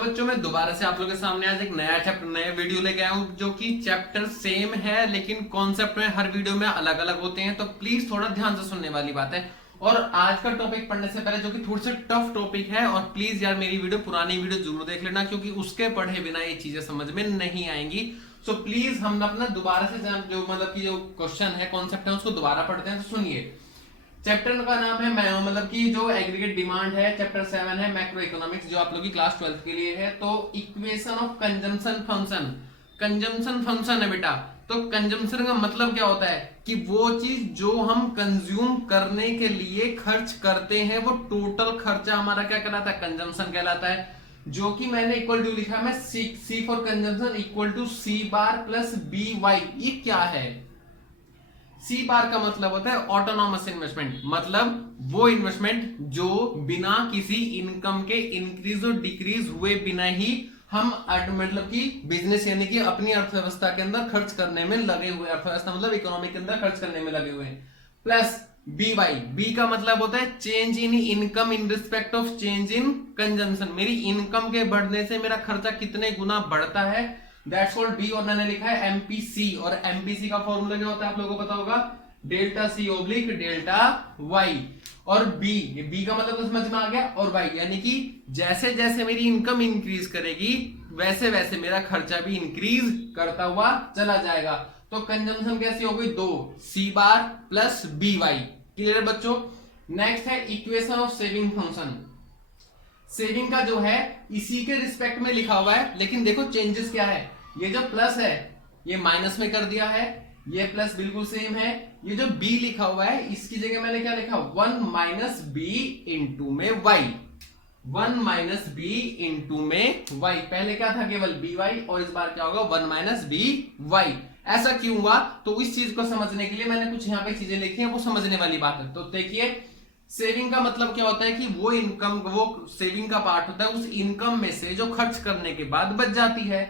बच्चों, मैं दोबारा से आप लोगों के सामने आज एक नया चैप्टर नया वीडियो लेके आया हूँ, जो कि चैप्टर सेम है लेकिन कॉन्सेप्ट में हर वीडियो में अलग अलग होते हैं, तो प्लीज थोड़ा ध्यान से सुनने वाली बात है। और आज का टॉपिक पढ़ने से पहले, जो कि थोड़ा सा टफ टॉपिक है, और प्लीज यार मेरी वीडियो पुरानी वीडियो जरूर देख लेना, क्योंकि उसके पढ़े बिना ये चीजें समझ में नहीं आएंगी। सो प्लीज हम अपना दोबारा से जो मतलब की जो क्वेश्चन है, कॉन्सेप्ट है, उसको दोबारा पढ़ते हैं। तो सुनिए, चैप्टर का नाम है मतलब कि जो एग्रीगेट डिमांड है, चैप्टर 7 है मैक्रो इकोनॉमिक्स, जो आप लोग की क्लास 12 के लिए है। तो equation of consumption function, consumption function है बेटा। तो कंजम्पशन का मतलब क्या होता है कि वो चीज जो हम कंज्यूम करने के लिए खर्च करते हैं, वो टोटल खर्चा हमारा क्या कहलाता है, कंजम्पशन कहलाता है। जो कि मैंने इक्वल टू लिखा, मैं C for consumption equal to C bar plus B Y. ये क्या है? सी बार का मतलब होता है ऑटोनॉमस इन्वेस्टमेंट, मतलब वो इन्वेस्टमेंट जो बिना किसी इनकम के इंक्रीज और डिक्रीज हुए बिना ही हम मतलब कि बिजनेस यानी कि अपनी अर्थव्यवस्था के अंदर खर्च करने में लगे हुए, अर्थव्यवस्था मतलब इकोनॉमी के अंदर खर्च करने में लगे हुए हैं। प्लस बी वाई, बी का मतलब होता है change in income in respect of change in consumption. मेरी इनकम के बढ़ने से मेरा खर्चा कितने गुना बढ़ता है, दैट्स कॉल्ड बी। और मैंने लिखा है एमपीसी, और एमपीसी का फॉर्मूला क्या होता है आप लोगों को पता होगा, delta c oblique delta y. और बी का मतलब तो समझ में आ गया, और वाई यानी कि जैसे जैसे मेरी इनकम इंक्रीज करेगी वैसे वैसे मेरा खर्चा भी इंक्रीज करता हुआ चला जाएगा। तो कंजम्पशन कैसी हो गई, दो सी bar plus B Y. Clear है बच्चों? नेक्स्ट है equation of saving function. Saving का जो है इसी के रिस्पेक्ट में लिखा हुआ है, लेकिन देखो चेंजेस क्या है। ये जो प्लस है ये माइनस में कर दिया है, ये प्लस बिल्कुल सेम है। ये जो बी लिखा हुआ है इसकी जगह मैंने क्या लिखा, 1 माइनस बी इंटू में वाई, 1 माइनस बी इंटू में वाई। पहले क्या था, केवल बी वाई, और इस बार क्या होगा 1 माइनस बी वाई। ऐसा क्यों हुआ? तो इस चीज को समझने के लिए मैंने कुछ यहाँ पे चीजें लिखी हैं, वो समझने वाली बात है। तो देखिए, सेविंग का मतलब क्या होता है कि वो इनकम, वो सेविंग का पार्ट होता है उस इनकम में से जो खर्च करने के बाद बच जाती है।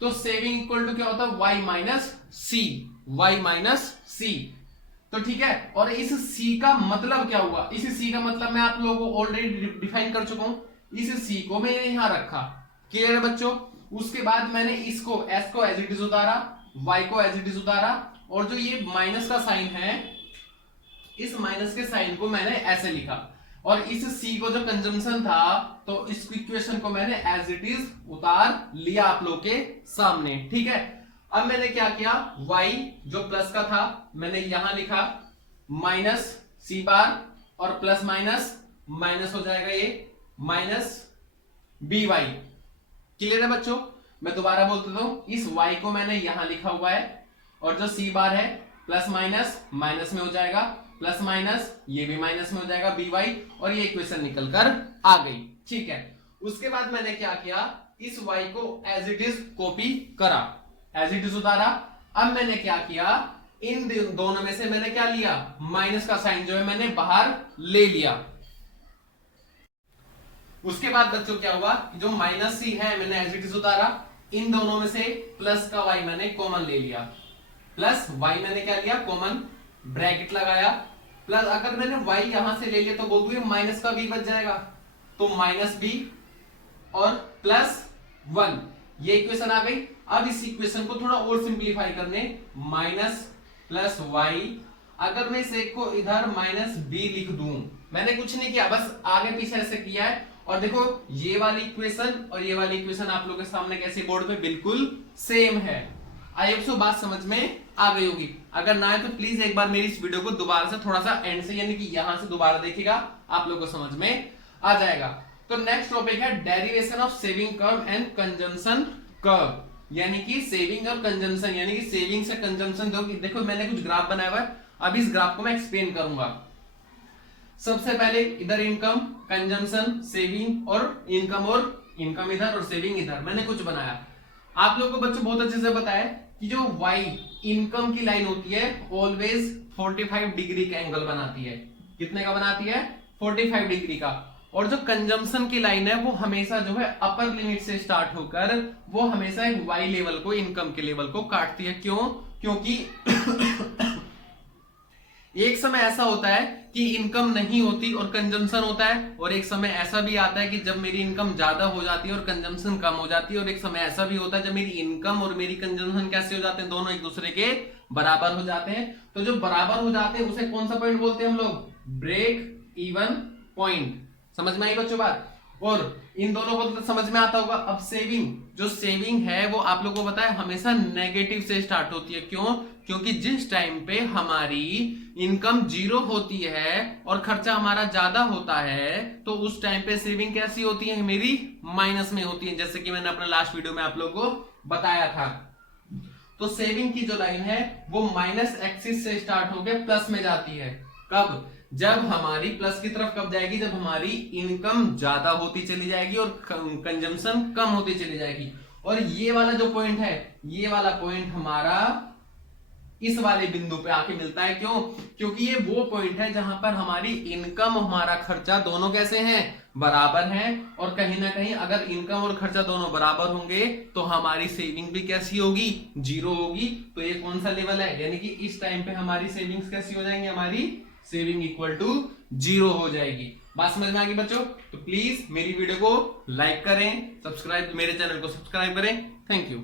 तो सेविंग इक्वल टू क्या होता है, वाई माइनस सी, वाई माइनस सी। तो ठीक है, और इस सी का मतलब क्या हुआ, इस सी का मतलब मैं आप लोगों को ऑलरेडी डिफाइन कर चुका हूं। इस सी को मैंने यहां रखा, क्लियर है बच्चों? उसके बाद मैंने इसको एस को एज इट इज उतारा, वाई को एज इट इज उतारा, और जो ये माइनस का साइन है, इस माइनस के साइन को मैंने ऐसे लिखा, और इस सी को जो कंजम्पशन था तो इस इक्वेशन को मैंने एज इट इज उतार लिया आप लोग के सामने। ठीक है, अब मैंने क्या किया, y जो प्लस का था मैंने यहां लिखा माइनस सी बार, और प्लस माइनस माइनस हो जाएगा ये माइनस बी वाई। क्लियर है बच्चों? मैं दोबारा बोल देता हूं, इस y को मैंने यहां लिखा हुआ है, और जो सी बार है प्लस माइनस माइनस में हो जाएगा, प्लस माइनस ये भी माइनस में हो जाएगा बी वाई, और ये इक्वेशन निकल कर आ गई। ठीक है, उसके बाद मैंने क्या किया, इस y को एज इट इज कॉपी करा, एज इट इज उतारा। अब मैंने क्या किया, इन दोनों में से मैंने क्या लिया, माइनस का साइन जो है मैंने बाहर ले लिया। उसके बाद बच्चों क्या हुआ, जो माइनस सी है मैंने एज इट इज उतारा, इन दोनों में से प्लस का y मैंने कॉमन ले लिया, प्लस y मैंने क्या लिया, कॉमन, ब्रैकेट लगाया, प्लस अगर मैंने y यहां से ले लिया तो बोल दू माइनस का b बच जाएगा, तो माइनस b और प्लस 1, ये इक्वेशन आ गई। अब इस इक्वेशन को थोड़ा और सिंपलीफाई करने, माइनस प्लस वाई, अगर मैं इस एक को इधर माइनस बी लिख दूं, मैंने कुछ नहीं किया, बस आगे पीछे ऐसे किया है। और देखो ये वाली इक्वेशन और ये वाली इक्वेशन आप लोगों के सामने कैसे बोर्ड पे बिल्कुल सेम है। आई होप सो बात समझ में आ गई होगी। अगर ना है तो प्लीज एक बार मेरी इस वीडियो को दोबारा से थोड़ा सा एंड से यानी कि यहां से दोबारा देखिएगा, आप लोगों को समझ में आ जाएगा। तो नेक्स्ट टॉपिक है derivation of saving curve and consumption curve, यानी कि सेविंग और कंजम्पशन, यानी कि सेविंग से कंजम्पशन। देखो मैंने कुछ ग्राफ बनाया हुआ है, अब इस ग्राफ को मैं एक्सप्लेन करूंगा। सबसे पहले इधर इनकम, कंजम्पशन, सेविंग, और इनकम इधर और सेविंग इधर मैंने कुछ बनाया। आप लोगों को बच्चों बहुत अच्छे से पता है कि जो y इनकम की लाइन होती है ऑलवेज 45 डिग्री का एंगल बनाती है। कितने का बनाती है? 45 डिग्री का। और जो कंजम्पशन की लाइन है वो हमेशा जो है अपर लिमिट से स्टार्ट होकर वो हमेशा एक y लेवल को, इनकम के लेवल को काटती है। क्यों? क्योंकि एक समय ऐसा होता है कि इनकम नहीं होती और कंजम्पशन होता है, और एक समय ऐसा भी आता है कि जब मेरी इनकम ज्यादा हो जाती है और कंजम्पशन कम हो जाती है, और एक समय ऐसा भी होता है जब मेरी इनकम और मेरी कंजम्पशन कैसे हो जाते हैं, दोनों एक दूसरे के बराबर हो जाते हैं। तो जो बराबर हो जाते हैं उसे कौन सा पॉइंट बोलते हैं हम लोग, ब्रेक इवन पॉइंट। समझ में आई बच्चों बात? और इन दोनों को तो समझ में आता होगा। अब सेविंग, जो सेविंग है वो आप लोगों को पता है हमेशा नेगेटिव से स्टार्ट होती है। क्यों? क्योंकि जिस टाइम पे हमारी इनकम जीरो होती है और खर्चा हमारा ज्यादा होता है, तो उस टाइम पे सेविंग कैसी होती है, मेरी माइनस में होती है, जैसे कि मैंने अपने लास्ट वीडियो में आप लोगों को बताया था। तो सेविंग की जो लाइन है वो माइनस एक्सिस से स्टार्ट होकर प्लस में जाती है। कब? जब हमारी प्लस की तरफ कब जाएगी, जब हमारी इनकम ज्यादा होती चली जाएगी और कंजम्पशन कम होती चली जाएगी। और ये वाला जो पॉइंट है, ये वाला पॉइंट हमारा इस वाले बिंदु पे आके मिलता है। क्यों? क्योंकि ये वो पॉइंट है जहां पर हमारी इनकम, हमारा खर्चा दोनों कैसे हैं, बराबर हैं। और कहीं ना कहीं अगर इनकम और खर्चा दोनों बराबर होंगे तो हमारी सेविंग भी कैसी होगी, जीरो होगी। तो ये कौन सा लेवल है, यानी कि इस टाइम पे हमारी सेविंग्स कैसी हो जाएंगी, हमारी सेविंग इक्वल टू जीरो हो जाएगी। बात समझ में आ गई बच्चों? तो प्लीज मेरी वीडियो को लाइक करें, सब्सक्राइब, मेरे चैनल को सब्सक्राइब करें। Thank you.